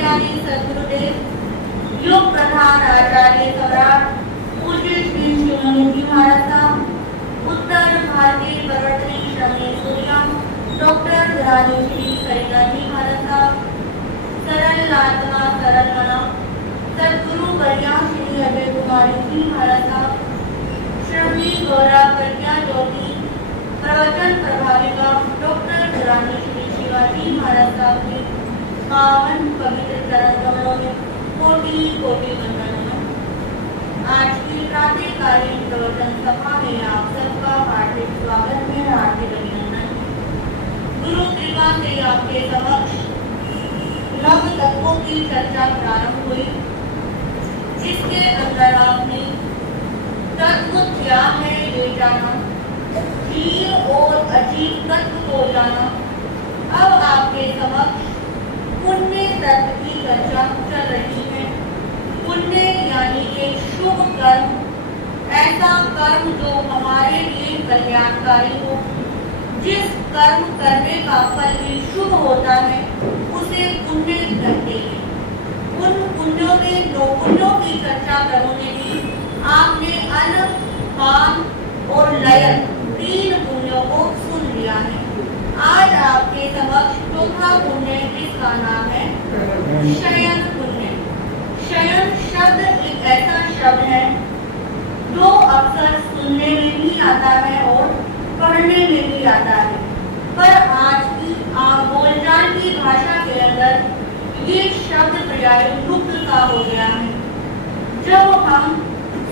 ज्ञानी सद्गुरुदेव, योग प्रधान आचार्य सम्राट पूज्य श्री शिवानंद महाराज साहब, उत्तर भारतीय प्रवर्तनी श्रमणी सूर्या डॉक्टर रानी श्री करीना जी महाराज साहब, सरल आत्मा सरल मना सद्गुरु वर्या श्री अजय कुमारी जी महाराज साहब, श्रमणी गौरा प्रज्ञा ज्योति प्रवचन प्रभाविका डॉक्टर रानी श्री शिवाजी महाराज साहब के पावन पवित्र चरण कमलों में कोटि कोटि वंदन। आज की प्रातःकालीन प्रवचन सभा में आप सबका हार्दिक स्वागत है, हार्दिक अभिनंदन। गुरु कृपा से आपके समक्ष नव तत्वों की चर्चा प्रारंभ हुई, जिसके अंदर आपने तत्व क्या है ये जाना, जीव और अजीव तत्व को जाना। अब आपके समक्ष पुण्य तत्व की चर्चा चल रही है। पुण्य यानी एक शुभ कर्म, ऐसा कर्म जो हमारे लिए कल्याणकारी हो, जिस कर्म करने का फल भी शुभ होता है उसे पुण्य कहते हैं। उन पुण्यों में दो पुण्यों की चर्चा करने की आपने अन्न, पान और लयन तीन पुण्यों को सुन लिया है। आज आपके समक्ष चौथा पुण्य जिसका नाम है शयन पुण्य। शयन शब्द एक ऐसा शब्द है जो अक्सर सुनने में भी आता है और पढ़ने में भी आता है, पर आज की बोलचाल की भाषा के अंदर ये शब्द पर्याय लुप्त सा हो गया है। जब हम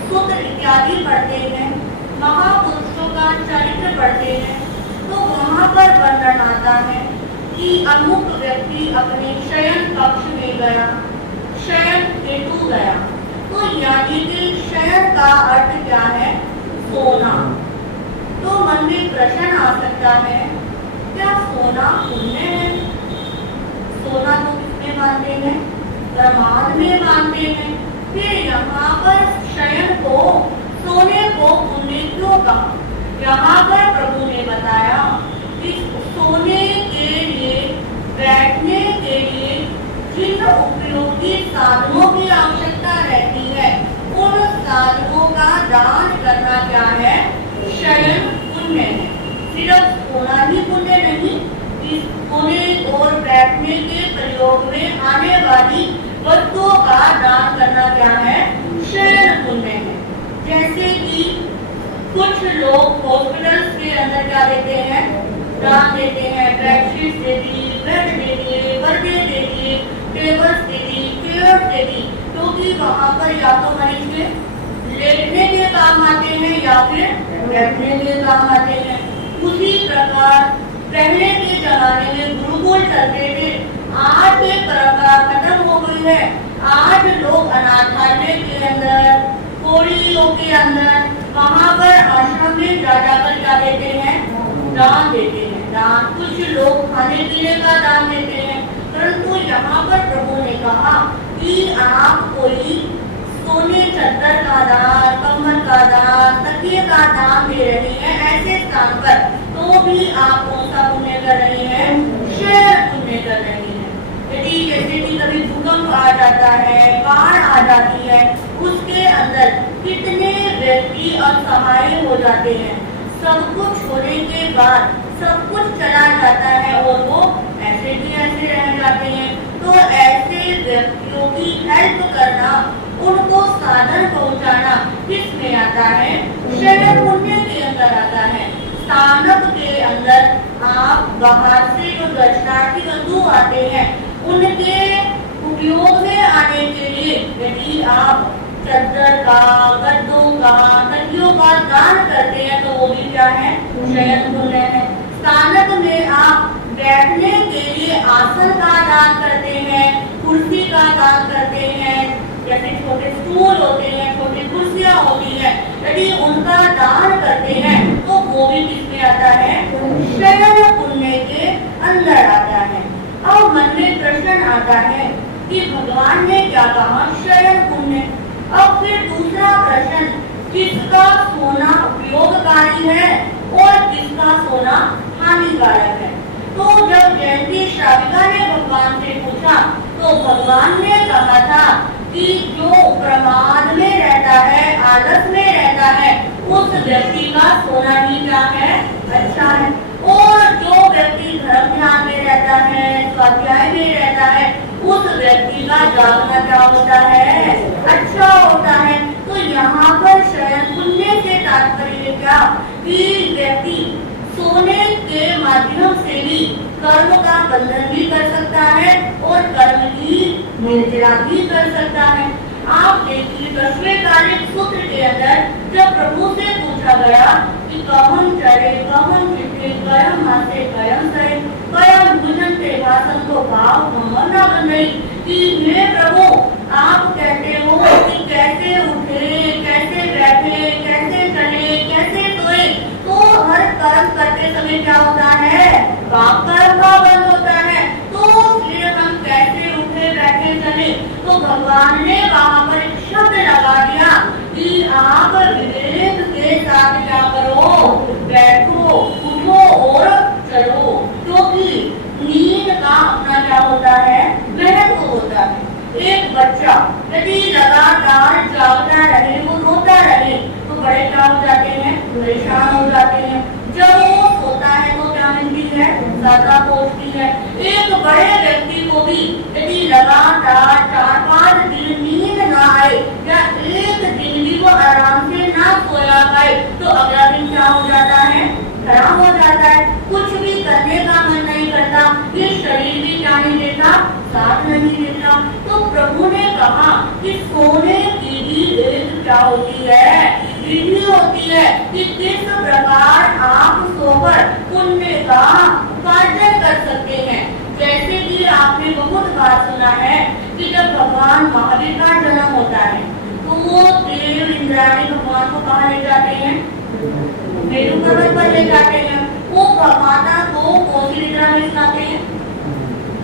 सूत्र इत्यादि पढ़ते हैं, महापुरुषों का चरित्र पढ़ते हैं, तो वहाँ पर वर्णन आता है कि अमुक व्यक्ति अपने शयन कक्ष में गया, शयन हेतु गया। तो यानी कि शयन का अर्थ क्या है? सोना। तो मन में प्रश्न आ सकता है, क्या सोना पुण्य है? सोना तो किसमें मानते हैं? प्रमाण में मानते हैं। फिर यहाँ पर शयन को, सोने को पुण्य क्यों कहा? यहाँ पर प्रभु ने बताया कि सोने के लिए, बैठने के लिए जिन उपयोगी साधनों की आवश्यकता रहती है, उन साधनों का दान करना क्या है? शयन पुण्य है। सिर्फ सोना ही पुण्य नहीं, इस सोने और बैठने के प्रयोग में आने वाली वस्तुओं का दान करना क्या है? शयन पुण्य है। जैसे कि कुछ लोग हॉस्पिटल्स के अंदर क्या देते हैं? दान देते हैं। बेडशीट दे दी, बेड दे दिए, पर्दे दे दिए, टेबल्स दे दी, चेयर दे दी, क्योंकि वहाँ पर या तो मरीज के लेटने के काम आते हैं या फिर बैठने के काम आते हैं। उसी प्रकार पहले के जमाने में गुरुकुल चलते थे, आज ये परंपरा खत्म हो गई है। आज लोग अनाथालय के अंदर, कोड़ियों के अंदर, वहाँ पर आश्रम में जाकर क्या देते हैं? दान देते हैं। दान, कुछ लोग खाने पीने का दान देते हैं, परंतु यहाँ पर प्रभु ने कहा कि आप कोई सोने चद्दर का दान, कम्बल का दान, तकिए का दान दे रहे हैं ऐसे स्थान पर, तो भी आप कौन सा पुण्य कर रहे हैं? शयन पुण्य कर रहे हैं। यदि जैसे कि कभी भूकंप आ जाता है, बाढ़ आ जाती है, उसके अंदर कितने व्यक्ति असहाय हो जाते हैं। सब कुछ होने के बाद सब कुछ चला जाता है और वो ऐसे भी ऐसे रह जाते हैं। तो ऐसे व्यक्तियों की हेल्प करना, उनको साधन पहुंचाना किसमें आता है? शयन पुण्य के अंदर आता है। स्थानक के अंदर आप बाहर से जो दर्शनार्थी बंधु आते हैं, उनके उपयोग में आने के लिए यदि आप चद्दर का, गद्दों का, तकियों का दान करते हैं, तो वो भी क्या है? शयन पुण्य है। स्थानक में आप बैठने के लिए आसन का दान करते हैं, कुर्सी का दान करते हैं, जैसे छोटे स्टूल होते हैं, छोटी कुर्सियां होती हैं, यदि उनका दान करते हैं तो वो भी किसमें आता है? शयन पुण्य के अंदर आता है। अब मन में प्रश्न आता है कि भगवान ने क्या कहा? शयन पुण्य। अब फिर दूसरा प्रश्न, किसका सोना उपयोगकारी है और किसका सोना हानिकारक है? तो जब जयंती श्राविका ने भगवान से पूछा तो तो भगवान ने कहा था कि जो प्रमाद में रहता है, आलस में रहता है, उस व्यक्ति का सोना ही क्या है, अच्छा है। और जो व्यक्ति धर्म ध्यान में रहता है, स्वाध्याय में रहता है, उस व्यक्ति का जागना क्या होता है, अच्छा होता है। तो यहाँ पर शयन पुण्य से तात्पर्य क्या कि व्यक्ति सोने के माध्यम से भी कर्म का बंधन भी कर सकता है और कर्म की निर्जरा भी कर सकता है। आप देखिए 10वें कार्य सूत्र के अंदर जब प्रभु से पूछा गया कि कहम चरे कहम चित्ते कयम हासे कयम सरे कयम भुजन से भाषण को भाव न बंधई, कि हे प्रभु आप कहते हो कि कैसे उठे, कैसे बैठे, कैसे चले, कैसे सोए, तो हर कर्म करते समय क्या होता है, पाप कर्म का बंध होता है। तो फिर हम कैसे उठे बैठे चले, तो भगवान ने वहां पर एक शब्द लगा दिया कि आप विवेक के साथ क्या करो, बैठो, उठो और चलो, क्योंकि नींद का अपना क्या होता है, महत्व होता है। एक बच्चा यदि लगातार जागता रहे, वो रोता रहे, तो बड़े क्या हो जाते हैं, परेशान हो जाते हैं। जब वो सोता है तो क्या मिलती है, सजा पहुंचती है। एक बड़े व्यक्ति को भी यदि लगातार 4-5 दिन नींद न आए या एक दिन भी वो आराम से ना सोया पाए, तो अगला दिन क्या हो जाता है, खराब हो जाता है, कुछ भी करने का मन नहीं करता, ये शरीर भी क्या नहीं देता, साथ नहीं देता। तो प्रभु ने कहा कि सोने की भी एक क्या होती है, विधि होती है कि किस प्रकार आप सोकर पुण्य का कार्य कर सकते हैं। जैसे कि आपने बहुत बार सुना है कि जब भगवान महावीर का जन्म होता है तो वो देव इंद्राणी भगवान को कहाँ ले जाते हैं, मेरू पर्वत पर ले जाते हैं। वो माता को कौन सी निद्रा में सुनाते हैं,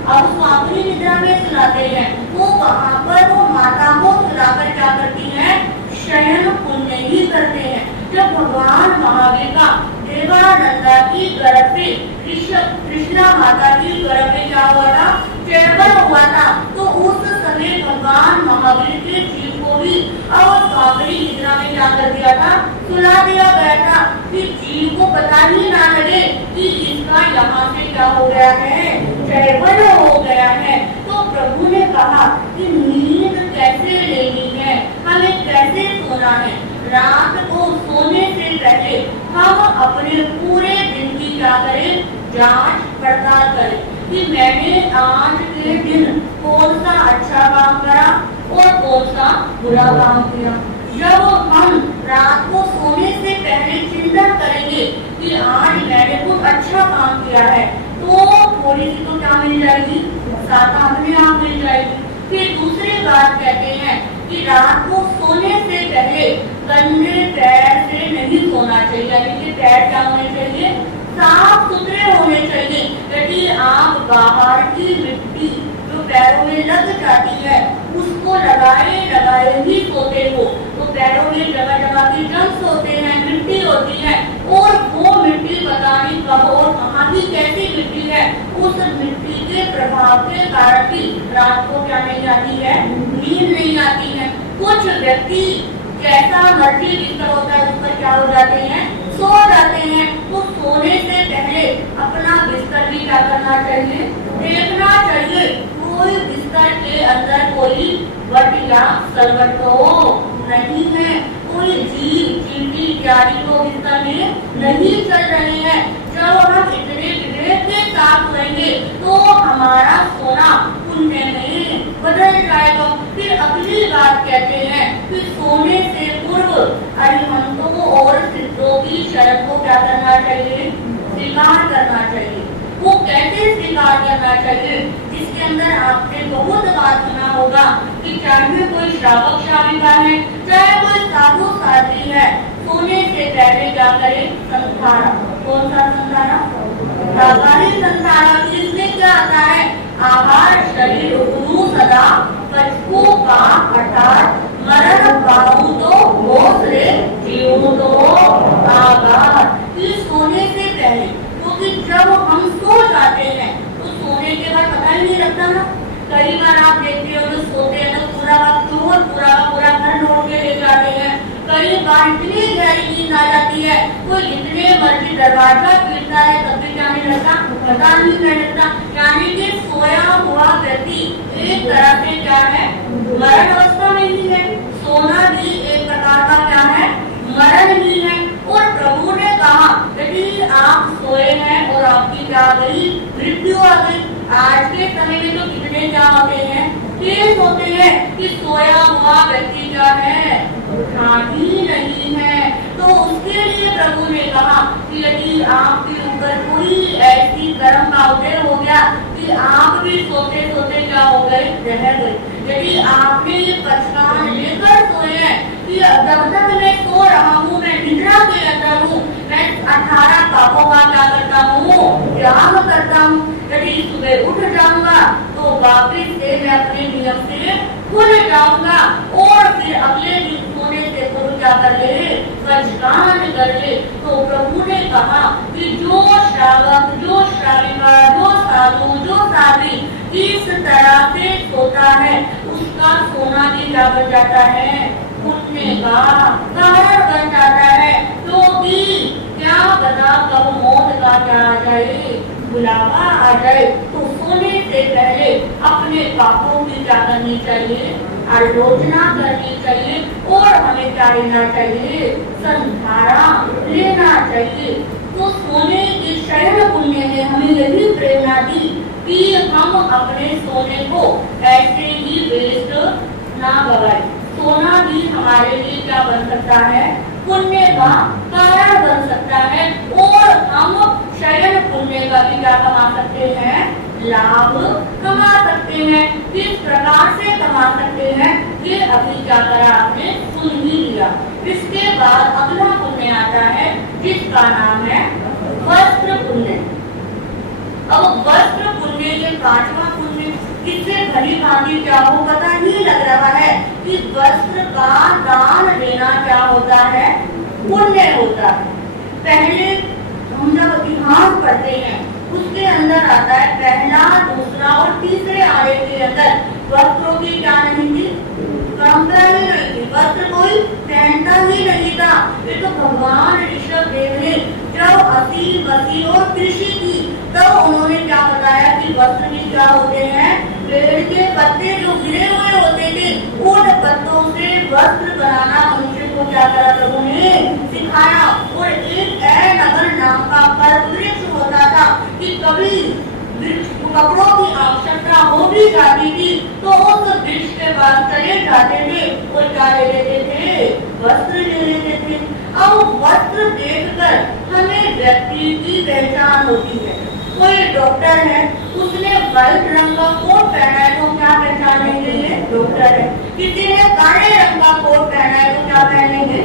अब स्वामी निद्रा में सुनाते हैं। वो वहाँ पर वो माता को सुनाकर क्या करती है, शयन पुण्य ही करते हैं। जब भगवान महावीर का देवानंदा की गर्भ से कृष्णा माता की गर्भ में क्या हुआ था, चैतन्य हुआ था, तो उस समय भगवान महावीर के जीव को भी अवस्वामी निद्रा में क्या कर दिया था, सुला दिया गया था कि जीव को पता ही ना लगे कि इसका यहाँ से क्या हो गया है, चैतन्य हो गया है। तो प्रभु ने कहा कि नींद कैसे लेनी है, हमें कैसे सोना है। रात को सोने से पहले हम अपने पूरे दिन की क्या करें, जांच पड़ताल करें कि मैंने आज के दिन कौन सा अच्छा काम करा और कौन सा बुरा काम किया। जब हम रात को सोने से पहले चिंतन करेंगे कि आज मैंने कुछ अच्छा काम किया है, तो थोड़ी सी तो क्या मिल जाएगी, साथ अपने आप मिल जाएगी। फिर दूसरी बात कहते हैं कि रात को सोने से पहले गंदे पैर से नहीं सोना चाहिए, यानी कि पैर क्या होने चाहिए, साफ सुथरे होने चाहिए। यदि आप बाहर की मिट्टी जो पैरों में लग जाती है उसको लगाए लगाए ही सोते हो, तो पैरों में जगह जगह की जंस होते हैं, मिट्टी होती है, और वो मिट्टी पता नहीं कब और कहाँ की कैसी मिट्टी है, उस मिट्टी के प्रभाव के कारण भी रात को क्या नहीं आती है, नींद नहीं आती है। कुछ व्यक्ति जैसा मर्जी बिस्तर होता है उस पर क्या हो जाते हैं, सो जाते हैं। तो सोने से पहले अपना बिस्तर भी क्या करना चाहिए, देखना चाहिए कोई बिस्तर के अंदर कोई वट या सलवट तो नहीं है, कोई जीव चींटी इत्यादि तो बिस्तर में नहीं चल रहे हैं। जब हम इतने विवेक के साथ सोएंगे तो हमारा सोना पुण्य में बदल जाएगा। फिर अगली बात कहते हैं कि सोने से पूर्व अरिहंतों और सिद्धों की शरण को क्या करना चाहिए, स्वीकार करना चाहिए। वो कैसे स्वीकार करना चाहिए, जिसके अंदर आपने बहुत बात सुना होगा कि चाहे कोई श्रावक श्राविका है, चाहे कोई साधु साध्वी है, सोने से पहले क्या करे, संधारा। कौन सा संधारा, साधारण संधारा। इसमें क्या आता है, आहार शरीर गुरु सदा पचको का अर्थात मरण पाऊं तो भोसले जीवों तो आगार। सोने से पहले, क्योंकि जब हम सो जाते हैं तो सोने के बाद पता ही नहीं लगता ना, कई बार आप देखते हो जो सोते हैं तो पूरा का पूरा घर ढूंढ के ले जाते हैं। कई बार इतनी गहरी नींद आ जाती है, कोई जितने मर्जी दरवाजा पीटता है तब भी क्या नहीं लगता, पता नहीं लगता। यानी कि सोया हुआ व्यक्ति एक तरह से क्या है, मरण अवस्था में ही है। सोना भी एक प्रकार का क्या है, मरण ही है। और प्रभु ने कहा यदि आप सोए हैं और आपकी क्या गई, मृत्यु आ गई। आज के समय में तो कितने क्या होते हैं, केस होते हैं कि सोया हुआ व्यक्ति क्या है, उठा ही नहीं है। तो उसके लिए प्रभु ने कहा कि यदि आपके ऊपर कोई ऐसी कर्म का उदय हो गया कि आप भी सोते सोते क्या हो गए, रह गए। यदि आपने ये पहचान लेकर सोए हैं कि जब तक मैं सो रहा हूँ, मैं निद्रा के अंदर हूँ, मैं 18 पापों का क्या करता हूँ, त्याग करता हूँ। यदि सुबह उठ जाऊंगा तो वापिस से मैं अपने नियम से खुल जाऊंगा और फिर अगले दिन सोने से पूर्व क्या कर ले, पहचान कर ले। तो प्रभु ने कहा कि जो श्रावक, जो श्राविका, जो साधु, जो साध्वी इस तरह से सोता है उसका सोना भी क्या बन जाता है, उठने का कारण बन जाता है। क्योंकि क्या पता कब मौत का क्या आ जाए, बुलावा आ जाए। तो सोने से पहले अपने पापों की क्या करनी चाहिए, आलोचना करनी चाहिए और हमें क्या लेना चाहिए, संधारा लेना चाहिए। तो सोने की शयन पुण्य ने हमें यही प्रेरणा दी कि हम अपने सोने को ऐसे ही वेस्ट ना गवाए। सोना भी हमारे लिए क्या बन सकता है, पुण्य का कारण बन सकता है। और हम शयन पुण्य का भी क्या कमा सकते हैं, लाभ कमा सकते हैं। किस प्रकार से कमा सकते हैं, ये अभी क्या करा आपने, सुन ही लिया। इसके बाद अगला पुण्य आता है जिसका नाम है वस्त्र पुण्य। अब वस्त्र पुण्य ये 5वां पुण्य, इससे भली भांति क्या हो पता नहीं लग रहा है कि वस्त्र का दान देना क्या होता है, पुण्य होता है। पहले हम जब इतिहास पढ़ते हैं उसके अंदर आता है पहला, दूसरा और तीसरे आने के अंदर वस्त्रों की क्या नहीं थी, परंपरा ही नहीं थी। वस्त्र कोई पहनता ही नहीं था। ये तो भगवान ऋषभ देव ने जब असी बसी और कृषि की तब उन्होंने क्या बताया कि वस्त्र भी क्या होते हैं, पेड़ के पत्ते जो गिरे हुए होते थे उन पत्तों से वस्त्र बनाना मनुष्य को क्या करा, प्रभु ने सिखाया। और एक नगर नाम का फल वृक्ष होता था कि कभी कपड़ों की आवश्यकता हो भी जाती थी तो उस वृक्ष के पास चले जाते थे और क्या ले लेते थे, वस्त्र ले लेते थे। अब वस्त्र देखकर हमें व्यक्ति की पहचान होती है। कोई डॉक्टर है, उसने व्हाइट रंग का कोट पहना है तो क्या पहचानेंगे, ये डॉक्टर है। किसी ने काले रंग का कोट पहना है तो क्या पहनेंगे,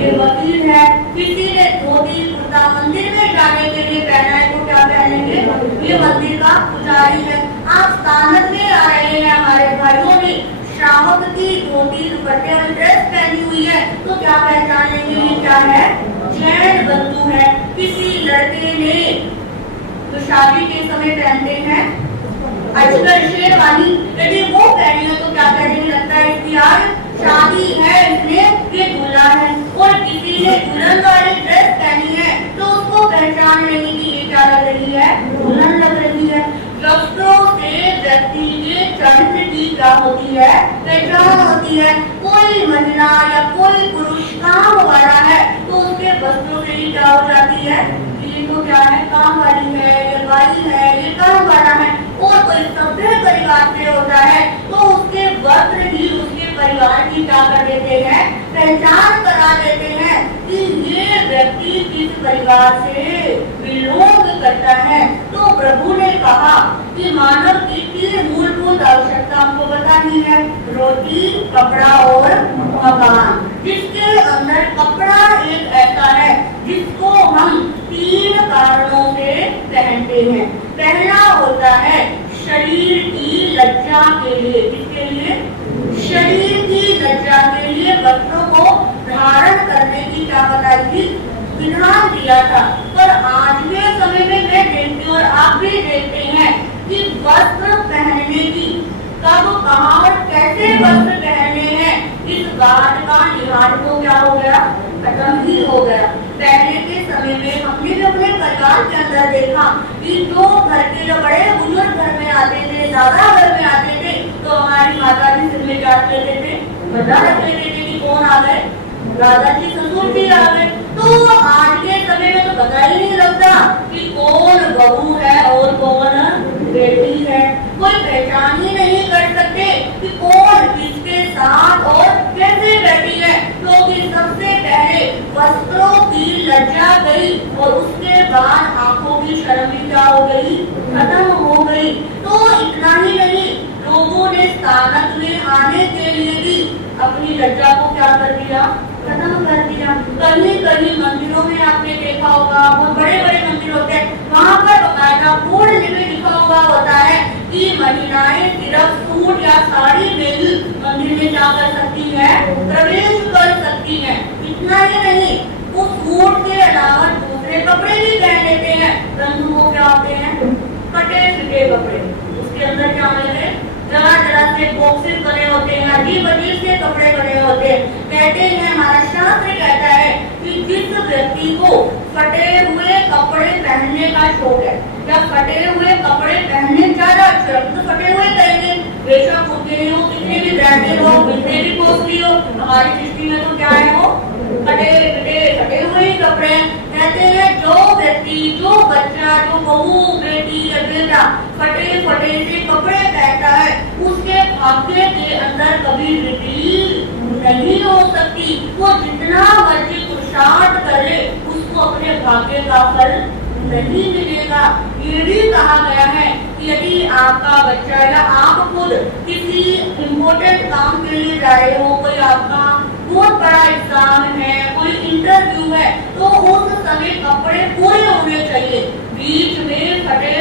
ये वकील है। किसी ने धोती कुर्ता मंदिर में जाने के लिए पहना है तो क्या पहनेंगे, ये मंदिर का पुजारी है। आप स्थानक में आ रहे हैं, हमारे भाइयों ने श्रावक की धोती दुपट्टे और ड्रेस पहनी हुई है तो क्या पहचानेंगे, ये क्या है, जैन बंधु है। किसी लड़के ने तो शादी के समय पहनते हैं अजगर शेरवानी, यदि वो पहनी है तो क्या कहने लगता है, इसकी आज शादी है, इसमें ये दूल्हा है। और किसी ने दुल्हन वाली ड्रेस पहनी है तो उसको पहचान लेंगे कि ये क्या लग रही है, दुल्हन लग रही है। वस्त्रों से व्यक्ति के चरित्र की क्या होती है, पहचान होती है। कोई महिला या कोई पुरुष काम वाला है तो उसके वस्त्रों से ही क्या हो जाती है, ये तो क्या है, काम वाली है, ये बाई है, ये काम वाला है। और कोई सभ्य परिवार से होता है तो उसके वस्त्र ही उसके परिवार की क्या कर देते हैं, पहचान करा देते हैं कि ये व्यक्ति किस परिवार से बिलोंग करता है। तो प्रभु ने कहा कि मानव की 3 मूलभूत आवश्यकता हमको बतानी है, रोटी, कपड़ा और मकान। जिसके अंदर कपड़ा एक ऐसा है जिसको हम 3 कारणों से पहनते हैं। पहला होता है शरीर की लज्जा के लिए, किसके लिए, शरीर की लज्जा के लिए वस्त्रों को धारण करने की क्या बताई थी, विधान दिया था। पर आज के समय में मैं देखती हूँ और आप भी देखते हैं कि वस्त्र पहनने की परिहार को क्या हो गया, खत्म ही हो गया। पहले के समय में हमने भी अपने परिवार के अंदर देखा कि जो घर के जो बड़े बुजुर्ग घर में आते थे, दादा घर में आते थे, तो हमारी माता जी सिर में क्या रख लेते थे, बता रख लेते थे कि कौन आ गए, दादाजी ससुर जी आ गए। तो आज के समय में तो पता ही नहीं लगता कि कौन बहू है और कौन बेटी है। कोई पहचान ही नहीं कर सकते कि कौन किसके साथ और कैसे बैठी है, क्योंकि सबसे पहले वस्त्रों की लज्जा गई और उसके बाद आंखों की शर्म भी क्या हो गई, खत्म हो गई। तो इतना ही नहीं, लोगों ने स्थानक में आने के लिए भी अपनी लज्जा को क्या कर दिया, खत्म कर दिया। कहीं कहीं मंदिरों में आपने देखा होगा, बहुत बड़े बड़े मंदिर होते हैं, वहाँ पर बकायदा बोर्ड में लिखा हुआ होता है कि महिलाएं सिर्फ सूट या साड़ी में ही मंदिर में क्या कर सकती है, प्रवेश कर सकती है। इतना ही नहीं, वो सूट के अलावा दूसरे कपड़े भी पहन लेते हैं, परंतु वो क्या होते हैं, कटे फिटे कपड़े। उसके अंदर क्या होते, जगह जगह से बॉक्सेस बने होते हैं, अजीब अजीब से कपड़े बने होते हैं। कहते हैं, हमारा शास्त्र कहता है कि जिस व्यक्ति को फटे हुए कपड़े पहनने का शौक है या फटे हुए कपड़े पहनने ज्यादा अच्छे लगते, तो फटे हुए कहेंगे, बेशक उनके लिए वो कितने भी ब्रांडेड हो, कितने भी कॉस्टली हो, हमारी दृष्टि में तो क्या है, वो फटे हुए ही कपड़े। कहते हैं जो व्यक्ति, जो बच्चा, जो बहू, बेटी या बेटा फटे से कपड़े पहनता है, उसके भाग्य के अंदर कभी वृद्धि नहीं हो सकती। वो जितना मर्जी पुरुषार्थ करे, उसको अपने भाग्य का फल नहीं मिलेगा। ये भी कहा गया है कि यदि आपका बच्चा या आप खुद किसी इम्पोर्टेंट काम के लिए जा रहे हो, कोई आपका बहुत बड़ा एग्जाम है, कोई इंटरव्यू है, तो उस समय कपड़े पूरे होने चाहिए। बीच में फटे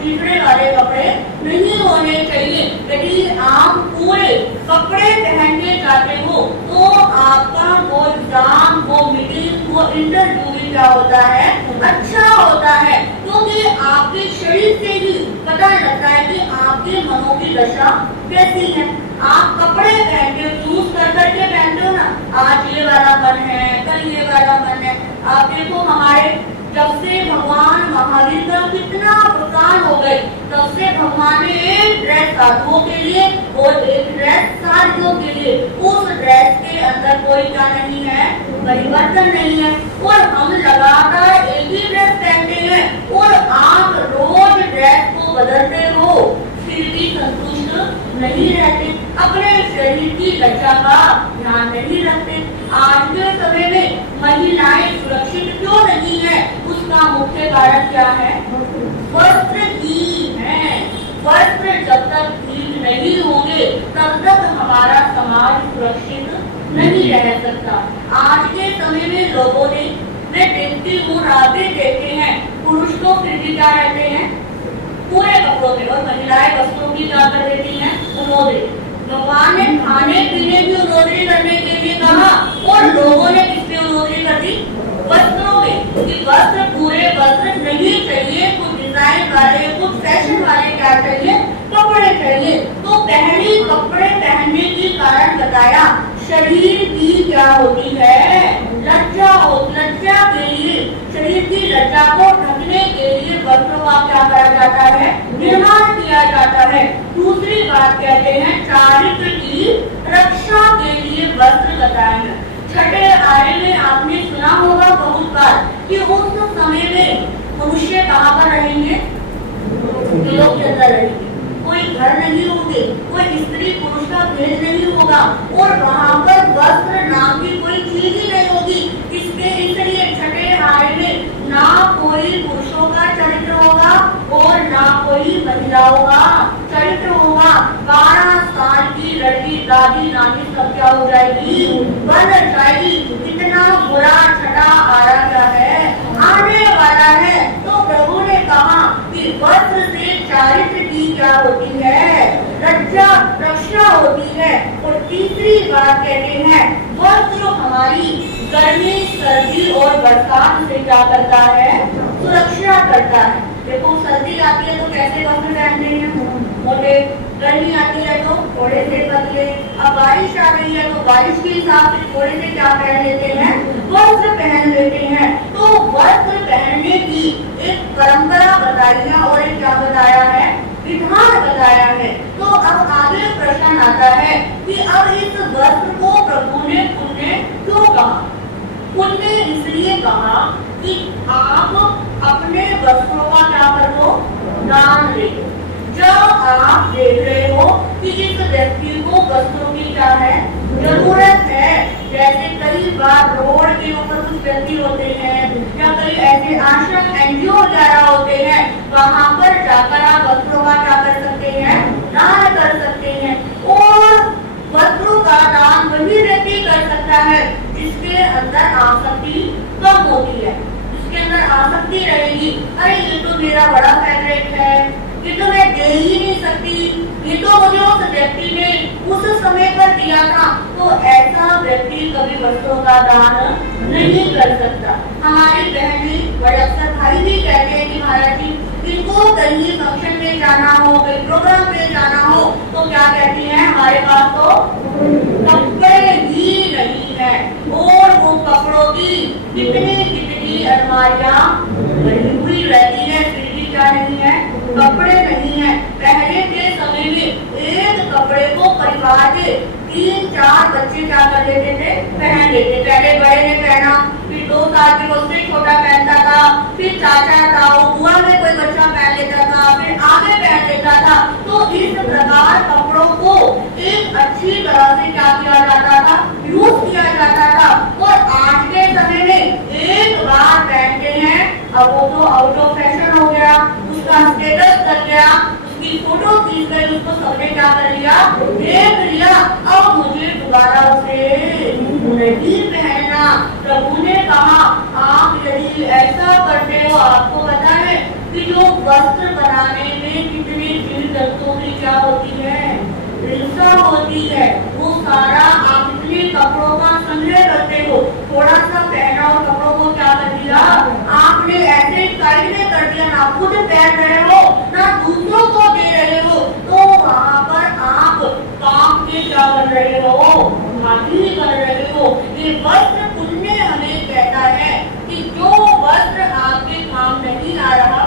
चिथड़े वाले कपड़े नहीं होने चाहिए। यदि आप पूरे कपड़े पहन के जाते हो तो आपका वो एग्जाम, वो मीटिंग, वो इंटरव्यू भी क्या होता है, अच्छा होता है, क्योंकि आपके शरीर से ही पता लगता है कि आपके मनों की दशा कैसी है। आप कपड़े पहन के चूज कर करके पहनते हो ना, आज ये वाला मन है, कल ये वाला मन है। आप देखो, हमारे जब से भगवान महावीर का कितना प्रकार हो गए, तब से भगवान ने एक ड्रेस साधुओं के लिए और एक ड्रेस साधुओं के लिए, उस ड्रेस के अंदर कोई क्या नहीं है, परिवर्तन नहीं है। और हम लगातार एक ही ड्रेस पहनते हैं और आप रोज ड्रेस को बदलते हो, फिर भी संतुष्ट नहीं रहते, अपने शरीर की लज्जा का ध्यान नहीं रखते। आज के समय में महिलाएं सुरक्षित क्यों नहीं है, उसका मुख्य कारण क्या है, वस्त्र ही है। वस्त्र जब तक ठीक नहीं होंगे तब तक हमारा समाज सुरक्षित नहीं रह सकता। आज के समय में लोगों ने, मैं देखती हूँ, रातें देखते हैं, पुरुष तो फिर भी क्या रहते हैं, पूरे कपड़ों में, और महिलाएं वस्त्रों की क्या कर देती हैं, उन्होंने। भगवान ने खाने पीने की उन्होंने करने के लिए कहा और लोगों ने किसमें उन्होंने कर दी, वस्त्रों में। कि वस्त्र पूरे वस्त्र नहीं चाहिए, कुछ डिजाइन वाले, कुछ फैशन वाले क्या चाहिए, कपड़े चाहिए। तो पहली कपड़े पहनने की कारण बताया, शरीर की क्या होती है, लज्जा हो। लज्जा के लिए, शरीर की लज्जा को ढकने के लिए वस्त्रों का क्या करा जाता है, निर्माण किया जाता है। दूसरी बात कहते हैं, चारित्र की रक्षा के लिए वस्त्र बताए। छठे आर्य में आपने सुना होगा बहुत बार कि उस समय में मनुष्य कहाँ पर रहेंगे, किलों के अंदर रहेंगे, कोई घर नहीं होंगे, कोई स्त्री पुरुष का भेद नहीं होगा और वहाँ पर वस्त्र नाम की कोई चीज ही नहीं होगी। इसलिए छठे आर्य में ना कोई पुरुषों का चरित्र होगा और ना कोई महिलाओं का चरित्र होगा। 12 साल की लड़की, दादी नानी सब क्या हो जाएगी, बन जाएगी। कितना बुरा छठा आर्य क्या है, आने वाला है। तो प्रभु ने कहा कि वस्त्र से चारित्र की क्या होती है, रक्षा होती है। और तीसरी बात कहते हैं, वस्त्र हमारी गर्मी, सर्दी और बरसात से क्या करता है, सुरक्षा करता है। देखो सर्दी आती है तो कैसे वस्त्र पहनते हैं, मोटे, गर्मी आती है तो थोड़े से पतले, अब बारिश आ रही है तो बारिश के हिसाब से थोड़े से क्या पहन लेते हैं, वस्त्र पहन लेते हैं। तो वस्त्र पहनने की एक परंपरा बताई है और एक क्या बताया है, विधान बताया है। तो अब आगे प्रश्न आता है कि अब इस वस्त्र को प्रभु ने पुण्य क्यों कहा? पुण्य इसलिए कहा कि आप अपने वस्त्रों का क्या करो, दान दे। जब आप देख रहे हो कि इस व्यक्ति को वस्त्रों की क्या है, जरूरत है, जैसे कई बार रोड के ऊपर कुछ व्यक्ति होते हैं या कई ऐसे आश्रम एनजीओ वगैरह होते हैं, वहां पर जाकर आप वस्त्रों का क्या कर सकते हैं, दान कर सकते हैं। और वस्त्रों का दान वही व्यक्ति कर सकता है जिसके अंदर आसक्ति कम होती है, जिसके अंदर आसक्ति रहेगी, अरे ये तो मेरा बड़ा फेवरेट है, ये तो मैं दे ही नहीं सकती, ये तो मुझे उस व्यक्ति ने उस समय पर दिया था, तो ऐसा व्यक्ति कभी वस्त्रों का दान नहीं कर सकता। हमारी बहनें बड़े अक्सर भाई भी कहते हैं कि महाराज जी इनको कहीं फंक्शन में जाना हो, कहीं प्रोग्राम पे जाना हो, तो क्या कहती हैं, हमारे पास तो कपड़े ही नहीं है। और वो कपड़ों की कितनी कितनी अलमारियां भरी हुई रहती है, फिर भी क्या नहीं है, कपड़े नहीं है। पहले के समय में एक कपड़े को परिवार के 3-4 बच्चे क्या कर लेते थे, पहन लेते। पहले बड़े ने पहना, फिर 2 साल के उससे छोटा पहनता था, फिर चाचा ताऊ बुआ में कोई बच्चा पहन लेता था, फिर आगे पहन लेता था। तो इस प्रकार कपड़ों को एक अच्छी तरह से क्या किया जाता था, यूज किया जाता था। और आज के समय में एक बार पहनते हैं, अब वो तो आउट ऑफ फैशन हो गया, उसका स्टेटस कर गया, उसकी फोटो खींच गई, उसको सबने क्या कर लिया, देख लिया, अब मुझे दोबारा उसे नहीं पहनना। प्रभु ने कहा आप यदि ऐसा करते हो, आपको पता है कि जो वस्त्र बनाने में कितनी जीव जंतुओं की क्या होती है, हिंसा होती है, वो सारा आप इतने कपड़ों का संग्रह करते हो, थोड़ा सा पहना और कपड़ों को क्या कर दिया आपने, ऐसे साइड में कर दिया, ना खुद पहन रहे हो ना दूसरों को दे रहे हो, तो वहाँ पर आप काम के क्या कर रहे हो, भागी कर रहे हो। ये वस्त्र पुण्य हमें कहता है कि जो वस्त्र आपके काम नहीं आ रहा,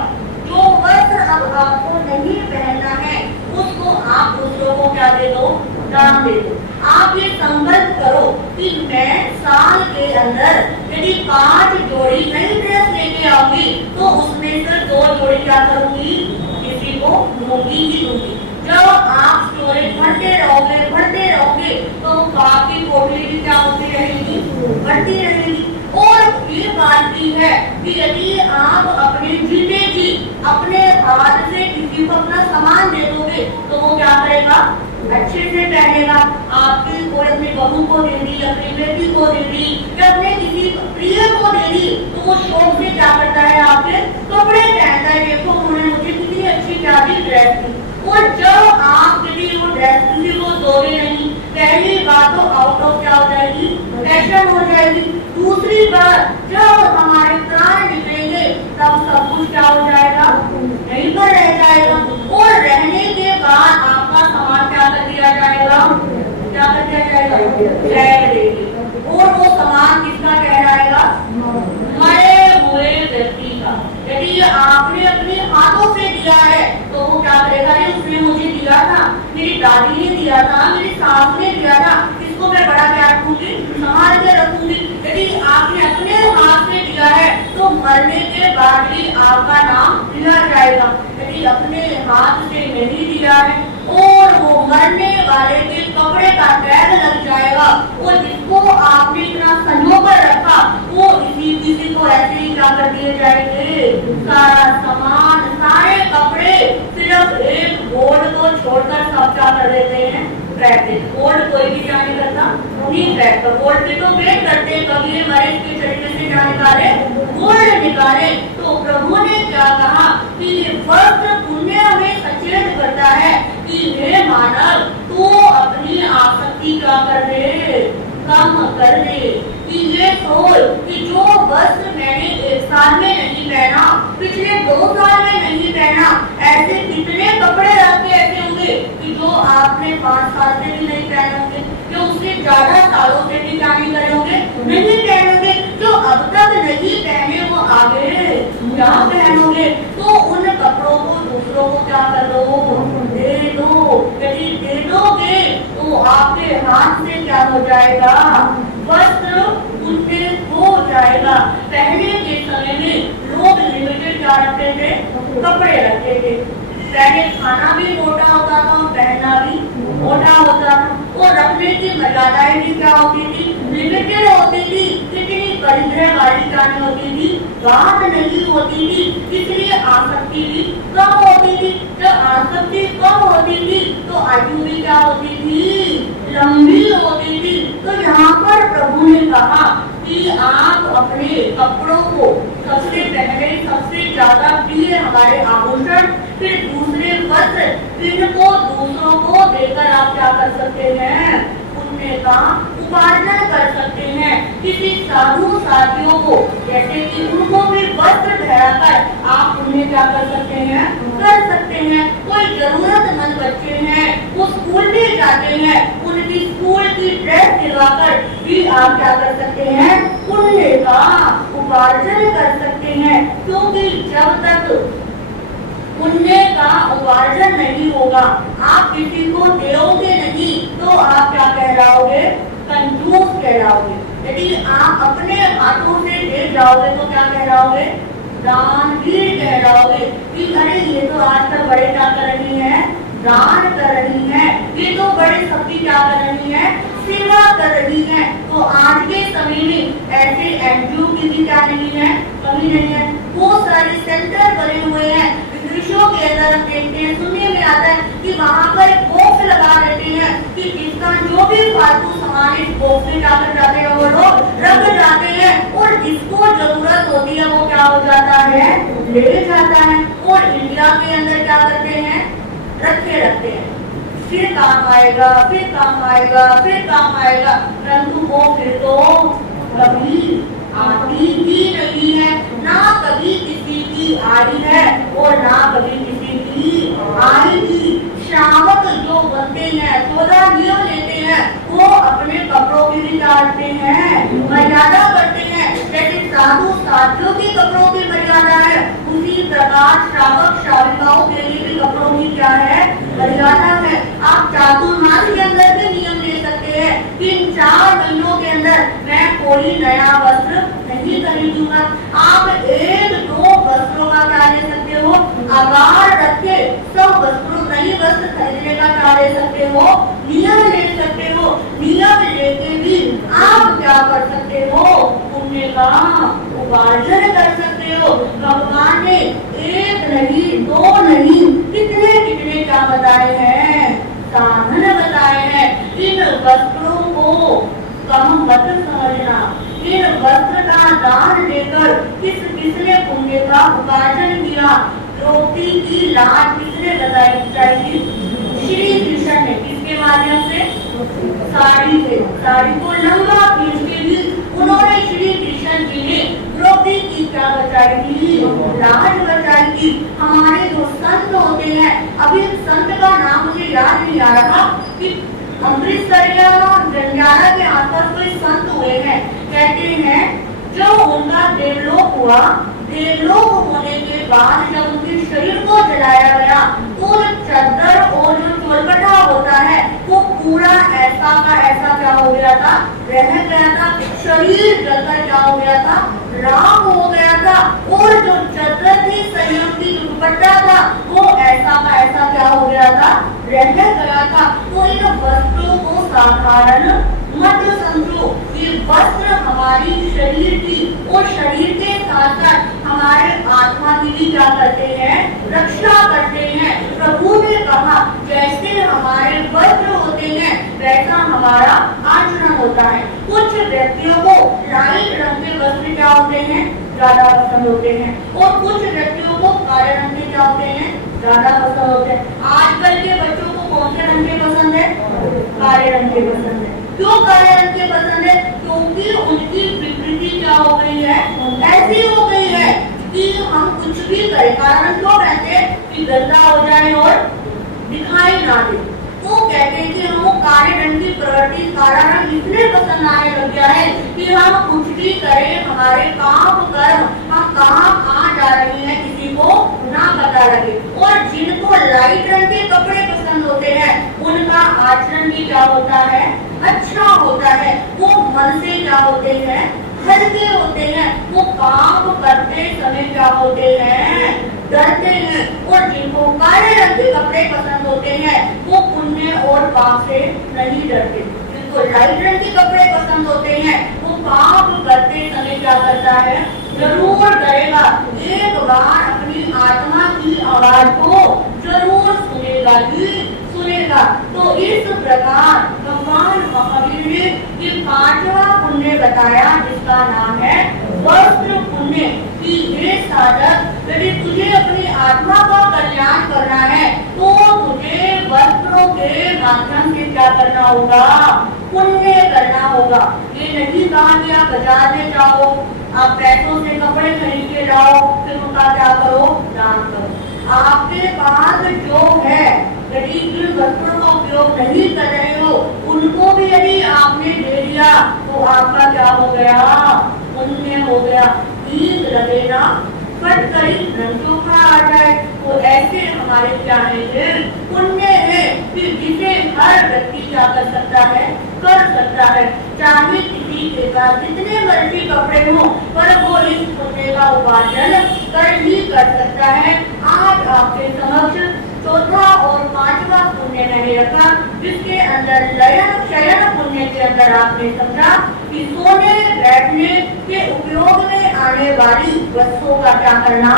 जो वस्त्र अब आपको नहीं पहनना है, उसको आप दूसरों को क्या दे दो, दान दे दो। आप ये संकल्प करो कि मैं साल के अंदर यदि 5 जोड़ी नई ड्रेस लेके आऊंगी, तो उसमें से 2 जोड़ी क्या करूंगी, किसी को दूंगी ही दूंगी। जब आप स्टोरेज भरते रहोगे तो आपकी पोटली भी क्या होती रहेगी, बढ़ती रहेगी। और ये बात भी है कि यदि आप अपने जीते जी अपने हाथ से किसी को अपना सामान दे दोगे, तो वो क्या करेगा, अच्छे से पहनेगा। आपकी कोई अपनी बहू को दे दी, अपनी बेटी को दे दी या अपने किसी प्रिय को दे दी, तो वो शौक से क्या करता है, आपके कपड़े पहनता है, देखो उन्होंने मुझे कितनी अच्छी प्यारी ड्रेस दी। और जब आप यदि वो ड्रेस किसी को दोगे नहीं, पहली बात तो आउट ऑफ क्या हो जाएगी, फैशन हो जाएगी। दूसरी बात, जब हमारे प्राण निकलेंगे तब सब कुछ क्या हो जाएगा, यहीं पर रह जाएगा। और रहने के बाद आपका सामान क्या कर दिया जाएगा, क्या कर दिया जाएगा, फेंक देंगे। और वो सामान किसका कहलाएगा, मरे हुए व्यक्ति का। यदि आपने अपने हाथों से दिया है तो वो क्या करेगा, उसने मुझे दिया था, मेरी दादी ने दिया था, मेरी सास ने दिया था, इसको मैं बड़ा क्या रखूंगी, संभाल के रखूंगी। यदि आपने अपने हाथ से दिया है तो मरने के बाद भी आपका नाम लिया जाएगा। यदि अपने हाथ से नहीं दिया है और वो मरने वाले के कपड़े का टैग लग जाएगा, और जिसको आपने इतना संजो कर रखा वो किसी को ऐसे ही क्या कर दिए जाएंगे, सारा सामान, सारे कपड़े, सिर्फ एक बोर्ड को छोड़कर सब क्या कर देते हैं, बोर्ड कोई भी क्या नहीं करता, नहीं फेंकता। बोर्ड पे तो वेट करते, कभी मरीज के शरीर से क्या निकाले, बोर्ड निकाले। तो प्रभु ने क्या कहा कि ये वस्त्र पुण्य हमें सचेत करता है कि हे मानव, तू अपनी आसक्ति क्या कर दे, कम कर दे। कि ये सोच कि जो वस्त्र मैंने 1 साल में नहीं पहना, पिछले 2 साल में नहीं पहना, ऐसे कितने कपड़े रख के ऐसे होंगे होंगे कि जो आपने 5 साल से भी नहीं पहने होंगे, जो उससे ज्यादा सालों से भी क्या नहीं करे होंगे, नहीं पहनोगे, जो अब तक नहीं पहने वो आगे क्या पहनोगे। तो उन कपड़ों को दूसरों को क्या कर दो, दे दो। यदि दे दोगे तो आपके हाथ से क्या हो जाएगा, वस्त्र उनसे हो जाएगा। पहले के समय में लोग लिमिटेड क्या रखते थे, कपड़े रखते थे। पहले खाना भी मोटा होता था और पहनना भी मोटा होता था, और रखने की मर्यादाएं भी क्या होती थी, लिमिटेड होती थी। कितनी परिग्रह वाली जानी होती थी, बात नहीं होती थी, इसलिए आसक्ति भी कम होती थी। जब आसक्ति कम होती थी तो आयु भी क्या होती थी, लंबी होती थी। तो यहाँ पर प्रभु ने कहा कि आप अपने कपड़ों को सबसे पहले सबसे ज्यादा प्रिय हमारे आभूषण, फिर दूसरे वस्त्र, इनको दूसरों को देकर आप क्या कर सकते हैं, पुण्य का उपार्जन कर सकते हैं। किसी साधु साथियों को जैसे कि उनको भी वस्त्र ठहराकर आप पुण्य क्या कर सकते हैं, कर सकते हैं। कोई जरूरतमंद बच्चे हैं वो स्कूल में जाते हैं, उनकी स्कूल की ड्रेस दिलवाकर भी आप क्या कर सकते हैं, पुण्य का उपार्जन कर सकते हैं। क्योंकि जब तक पुण्य का उपार्जन नहीं होगा, आप किसी को दोगे नहीं तो आप क्या कहलाओगे, कंजूस कहलाओगे। यदि आप अपने हाथों से दे जाओगे तो क्या कहलाओगे, दानवीर कहलाओगे। कि अरे ये तो आजकल बड़े क्या कर रही है, दान कर रही है, ये तो बड़ी शक्ति क्या कर रही है, सेवा कर रही है। तो आज के समय में ऐसे एनजीओ की भी क्या नहीं है, कमी नहीं है। बहुत सारे सेंटर बने हुए हैं विदेशों के अंदर, हम देखते हैं, सुनने में आता है कि वहाँ पर एक बॉक्स लगा देते हैं कि जिसका जो भी फालतू सामान इस बॉक्स में जाकर जाते हैं वो लोग रख जाते हैं, और जिसको जरूरत होती है वो क्या हो जाता है, ले जाता है। और इंडिया के अंदर क्या करते हैं, रखे रखते हैं, फिर काम आएगा, फिर काम आएगा, फिर काम आएगा, परंतु वो फिर तो कभी आती ही नहीं है, ना कभी किसी की आई है और ना कभी किसी की आएगी। श्रावक जो बनते हैं, 14 नियम लेते हैं, वो अपने कपड़ों की भी काटते हैं, मर्यादा करते हैं। जैसे साधु साथियों की कपड़ों की मर्यादा है, उसी प्रकार श्रावक श्राविकाओं के लिए भी कपड़ों की क्या है, मर्यादा है। आप चातुर्मास के अंदर भी नियम ले सकते हैं कि इन 4 महीनों के अंदर मैं कोई नया वस्त्र नहीं खरीदूंगा। आप 1-2 वस्त्रों का क्या ले सकते हो, आकार रखे सब वस्त्रों, नई वस्त्र खरीदने का क्या ले सकते हो, नियम ले सकते हो। नियम लेके भी आप क्या कर सकते हो, पुण्य का उपार्जन कर सकते हो। भगवान ने 1 नहीं 2 नहीं कितने कितने क्या बताए हैं, साधन बताए हैं। इन वस्त्रों को कम मत समझना, इन वस्त्र का दान देकर किसने पुण्य का उपार्जन किया, द्रौपदी की लाज किसने लगाई, श्री कृष्ण ने, किसके माध्यम से, साड़ी से, साड़ी को लंबा खींच के भी उन्होंने श्री कृष्ण जी ने द्रौपदी की क्या बचाई थी, लाज बचाई थी। हमारे जो संत होते हैं, अभी संत का नाम मुझे याद नहीं आ रहा, कि अमृतसर या जंडियाला के आसपास कोई संत हुए हैं, कहते हैं जो उनका देवलोक हुआ, देवलोक होने के बाद जब उनके शरीर को जलाया गया तो चादर और जो चोलबटा होता है वो पूरा ऐसा का ऐसा क्या हो गया था, रह गया था। शरीर जलकर क्या हो गया था, राख हो गया था। और जो चादर थी, संयम की दुपट्टा था, वो ऐसा का ऐसा क्या हो गया था, रह गया था। तो इन वस्त्रों को साधारण मत समझो, ये वस्त्र हमारी शरीर की और शरीर के साथ साथ हमारे आत्मा की भी क्या करते हैं, रक्षा करते हैं। प्रभु ने कहा जैसे हमारे वस्त्र होते हैं वैसा हमारा आचरण होता है। कुछ व्यक्तियों को लाइट रंग के वस्त्र क्या होते हैं, ज्यादा पसंद होते हैं, और कुछ व्यक्तियों को काले रंग के क्या होते हैं, ज्यादा पसंद होते हैं। आजकल के बच्चों को कौन से रंग के पसंद है, काले रंग के पसंद है। क्यों काले रंग के पसंद है, क्योंकि उनकी विकृति क्या हो गई है, ऐसी हो गई है कि हम कुछ भी करें, कारण क्यों कहते हैं कि गंदा हो जाए और दिखाई ना दे। वो कहते हैं कि हमको काले रंग की प्रवृत्ति, काला रंग इसलिए पसंद आने लग गया है कि हम कुछ भी करें, हमारे काम कर्म हम कहाँ जा रहे हैं किसी को ना पता लगे। और जिनको लाइट रंग के कपड़े पसंद होते हैं उनका आचरण भी क्या होता है, अच्छा होता है। वो मन से क्या होते हैं, हल्के होते हैं। वो काम करते समय क्या होते हैं, डरते हैं। और जिनको काले रंग के कपड़े पसंद होते हैं वो पुण्य और पाप से नहीं डरते। जिनको लाइट रंग के कपड़े पसंद होते हैं वो पाप करते समय क्या करता है, जरूर डरेगा। एक बार अपनी आत्मा की आवाज को जरूर सुनेगा ही सुनेगा। तो इस प्रकार भगवान महावीर ने ये 5वां पुण्य बताया जिसका नाम है वस्त्र पुण्य। कि हे साधक, यदि तुझे अपनी आत्मा का कल्याण करना है तो तुझे वस्त्रों के माध्यम से क्या करना होगा, पुण्य करना होगा। ये नहीं कहा कि आप बाजार में जाओ, आप पैसों से कपड़े खरीद के लाओ, फिर उनका क्या करो, दान करो। आपके पास जो है, यदि जिन वस्त्रों का उपयोग नहीं कर रहे हो उनको भी यदि आपने दे दिया तो आपका क्या हो गया, पुण्य हो गया। नींद लगे ना फट करी चोखा आ जाए। तो ऐसे हमारे क्या है, पुण्य है कि जिसे हर व्यक्ति क्या कर सकता है, कर सकता है। चाहे किसी के पास जितने मर्जी कपड़े हो पर वो इस पुण्य का उपार्जन कर ही कर सकता है। आज आपके समक्ष 4था और 5वां पुण्य मैंने रखा, जिसके अंदर लयन शयन पुण्य के अंदर आपने समझा कि सोने बैठने के उपयोग में आने वाली वस्तुओं का क्या करना,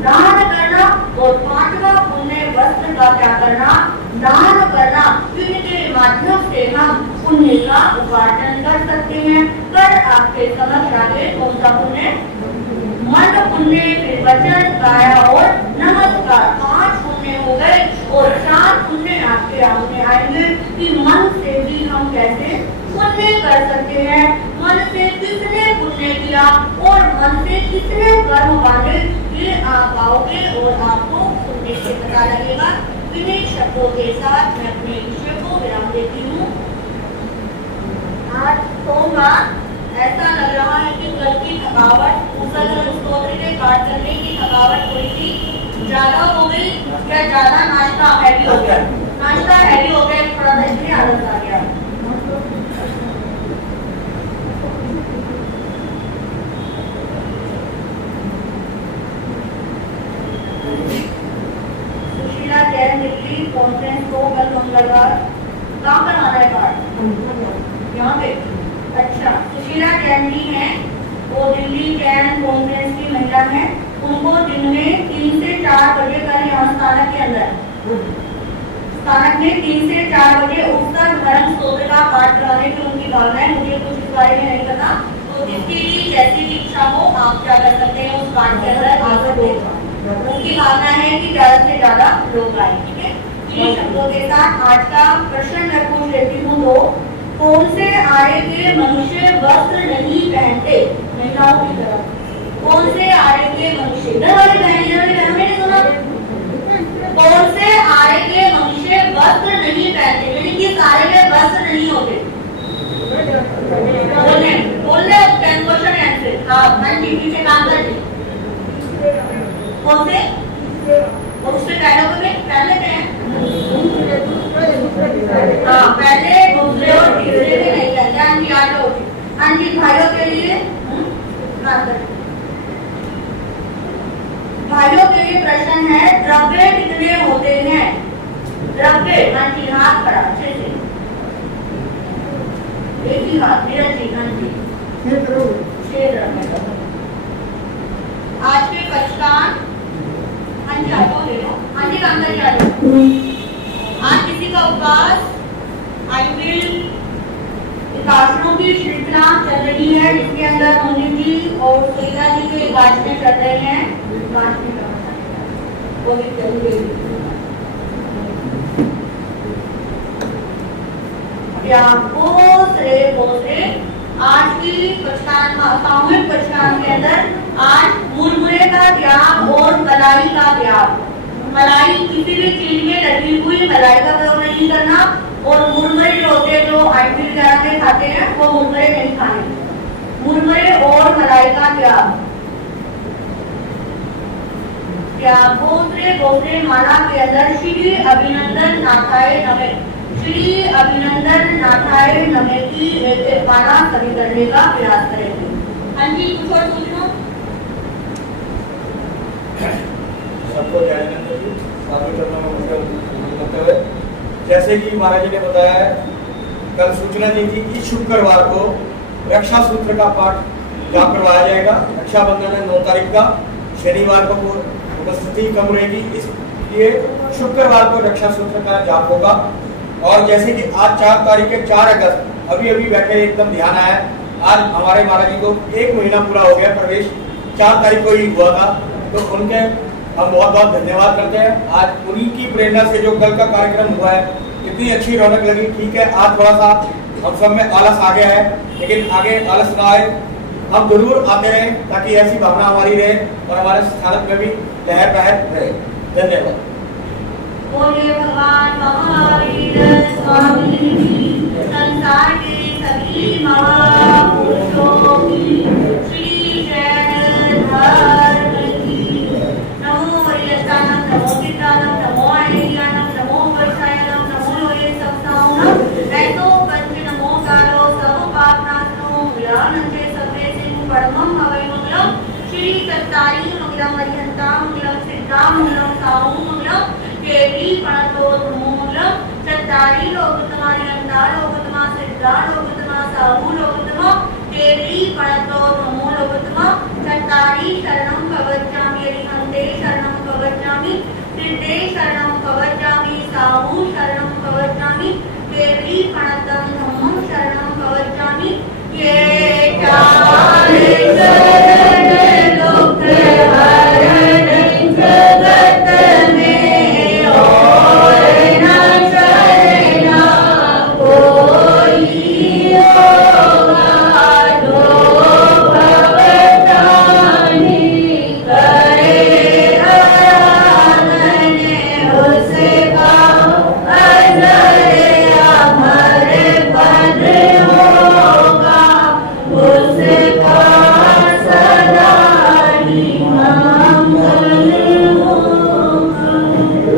दान करना। और 5वां पुण्य वस्त्र का क्या करना, दान करना। जिनके माध्यम से हम पुण्य का उपार्जन कर सकते हैं। कर आपके समझ आगे कौन सा पुण्य, मन पुण्य, फिर वचन, काया और नमस्कार। 5 पुण्य हो गए। और 4 पुण्य आपके सामने आएंगे कि मन से भी हम कैसे पुण्य कर सकते हैं। मन से किसने पुण्य किया और मन से किसने कर्म माने, ये आप पाओगे और आपको पुण्य से पता लगेगा। इन्हीं शब्दों के साथ मैं अपने विषय को विराम देती हूँ। आज सोमवार ऐसा लग रहा है कि कल की थकावट, स्तोत्र के पाठ करने की थकावट थोड़ी सी ज्यादा हो गई या ज्यादा नाश्ता हैवी हो गया, नाश्ता हैवी हो गया, थोड़ा सा इसलिए आलस आ गया। सुशीला जैन दिल्ली कॉन्फ्रेंस को कल मंगलवार कहाँ पर आना है पाठ, यहाँ पे। अच्छा, सुशीला जैन जी हैं, वो दिल्ली जैन कॉन्फ्रेंस की महिला हैं। उनको दिन में 3 से 4 बजे का यहाँ स्थानक के अंदर, स्थानक में 3 से 4 बजे उत्तर धर्म स्तोत्र का पाठ कराने की उनकी भावना है। मुझे कुछ इस बारे में नहीं पता, तो जिसकी भी जैसी भी इच्छा हो आप क्या कर सकते हैं, उस पाठ के अंदर आ सकते हैं। उनकी भावना है कि ज्यादा से ज्यादा लोग आए। ठीक है, इन शब्दों के साथ आज का प्रश्न मैं पूछ लेती हूँ। तो कौन से आर्य के मनुष्य वस्त्र नहीं पहनते, महिलाओं की तरफ? कौन से आर्य के मनुष्य, घर वाले बहन मैंने सुना, कौन से आर्य के मनुष्य वस्त्र नहीं पहनते, यानी कि सारे में वस्त्र नहीं होते? बोलने क्वेश्चन आंसर। हाँ जी, पीछे काम कर दी। कौन से? और उससे डायलॉग में पहन लेते हैं। हाँ, पहले दूसरे और तीसरे में नहीं करते। हाँ जी, आ जाओ। हाँ जी, भाइयों के लिए भाइयों के लिए प्रश्न है, द्रव्य कितने होते हैं? द्रव्य, हाँ जी, हाथ खड़ा अच्छे से, एक ही हाथ, मेरा जी। हाँ जी, 6 द्रव्य। आज के पक्षकान, हाँ जी, आपको ले लो। हाँ जी, काम करके आ जाओ। आज किसी का उपवास, आई विल एकादशों की श्रृंखला चल रही है, जिसके अंदर मोदी जी और सुनीता जी के एकादशें चल रहे हैं। आज की सामूहिक पक्षकान के अंदर आज मुरमुरे का त्याग और कलाई का त्याग, मलाई किसी भी चीज में लगी हुई मलाई का प्रयोग नहीं करना, और मुरमुरे जो होते हैं जो आइटम वगैरह में खाते हैं वो मुरमुरे नहीं खाने। मुरमुरे और मलाई का त्याग। गोत्रे गोत्रे माला के अंदर श्री अभिनंदन नाथाय नमे, श्री अभिनंदन नाथाय नमे की माला सभी करने का प्रयास करेंगे। हाँ जी, कुछ और पूछना? सबको जय नंद जी, स्वागत करना करते हुए, जैसे कि महाराज जी ने बताया है, कल सूचना दी थी कि शुक्रवार को रक्षा सूत्र का पाठ जाप करवाया जाएगा। रक्षाबंधन है 9 तारीख का, शनिवार को उपस्थिति कम रहेगी, इसलिए शुक्रवार को रक्षा सूत्र का जाप होगा। और जैसे कि आज 4 तारीख है, 4 अगस्त, अभी बैठे एकदम ध्यान आया, आज हमारे महाराज जी को 1 महीना पूरा हो गया, प्रवेश 4 तारीख को ही हुआ था, तो उनके हम बहुत बहुत धन्यवाद करते हैं। आज उन्हीं की प्रेरणा से जो कल का कार्यक्रम हुआ है, इतनी अच्छी रौनक लगी। ठीक है, आज थोड़ा सा हम सब में आलस आ गया है, लेकिन आगे आलस ना आए, हम जरूर आते रहें ताकि ऐसी भावना हमारी रहे और हमारे स्थानक में भी लहर बहर रहे। धन्यवाद। बोले भगवान महावीर स्वामी की, संसार के सभी महापुरुषों की, श्री जैन धर्म की। नमो वरियतानम, नमो पितानम, नमो आयर्यानम, नमो वैशायनम, नमो लोये सप्ताहम, ऐसो पंच नमो कारो सब पापनाशनो विरानंते सर्वे सिंह परमं हवै मंगलम। श्री सत्तारी मंगलम अरिहंता मंगलम सिद्धा मंगलम साहु मंगलम, केवी प्रणतो नमो